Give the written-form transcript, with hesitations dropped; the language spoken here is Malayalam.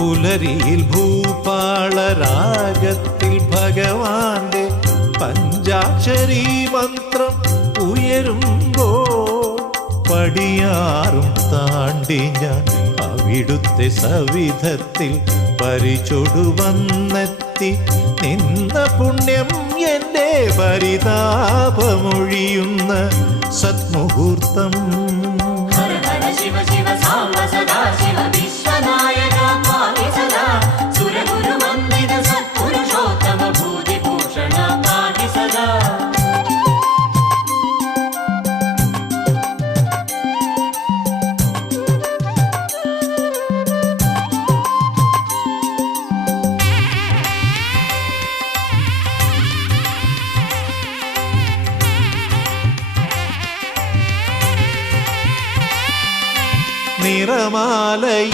പുലരിയിൽ ഭൂപാളരാഗത്തിൽ ഭഗവാന്റെ പഞ്ചാക്ഷരി മന്ത്രം ഉയരുമ്പോ പടിയാറും താണ്ടി ഞാൻ അവിടുത്തെ സവിധത്തിൽ പരിചൊടുവന്നെത്തി നിന്ന പുണ്യം എൻ്റെ പരിതാപമൊഴിയുന്ന സത്മുഹൂർത്തം. നിറമാലയ